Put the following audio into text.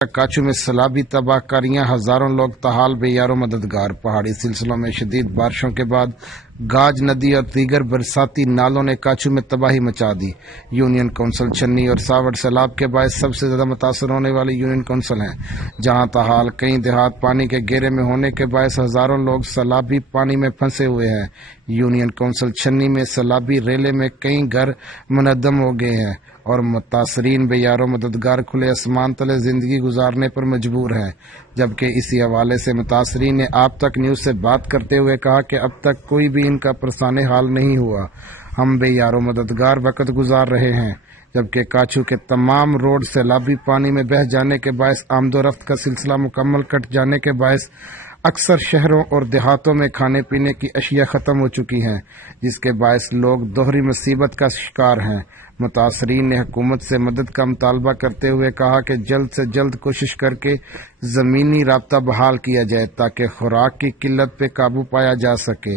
کاچو میں سیلابی تباہ کاریاں، ہزاروں لوگ تاحال بے یار و مددگار۔ پہاڑی سلسلوں میں شدید بارشوں کے بعد گاج ندی اور دیگر برساتی نالوں نے کاچو میں تباہی مچا دی۔ یونین کونسل چھنی اور ساوڑ سیلاب کے باعث سب سے زیادہ متاثر ہونے والی یونین کونسل ہیں، جہاں تاحال کئی دیہات پانی کے گھیرے میں ہونے کے باعث ہزاروں لوگ سیلابی پانی میں پھنسے ہوئے ہیں۔ یونین کونسل چھنی میں سیلابی ریلے میں کئی گھر منہدم ہو گئے ہیں اور متاثرین بے یار و مددگار کھلے آسمان تلے زندگی گزارنے پر مجبور ہیں، جبکہ اسی حوالے سے متاثرین نے آپ تک نیوز سے بات کرتے ہوئے کہا کہ اب تک کوئی بھی ان کا پرسان حال نہیں ہوا۔ ہم بے یار و مددگار وقت گزار رہے ہیں، جبکہ کاچو کے تمام روڈ سیلابی پانی میں بہہ جانے کے باعث آمد و رفت کا سلسلہ مکمل کٹ جانے کے باعث اکثر شہروں اور دیہاتوں میں کھانے پینے کی اشیاء ختم ہو چکی ہیں، جس کے باعث لوگ دوہری مصیبت کا شکار ہیں۔ متاثرین نے حکومت سے مدد کا مطالبہ کرتے ہوئے کہا کہ جلد سے جلد کوشش کر کے زمینی رابطہ بحال کیا جائے تاکہ خوراک کی قلت پہ قابو پایا جا سکے۔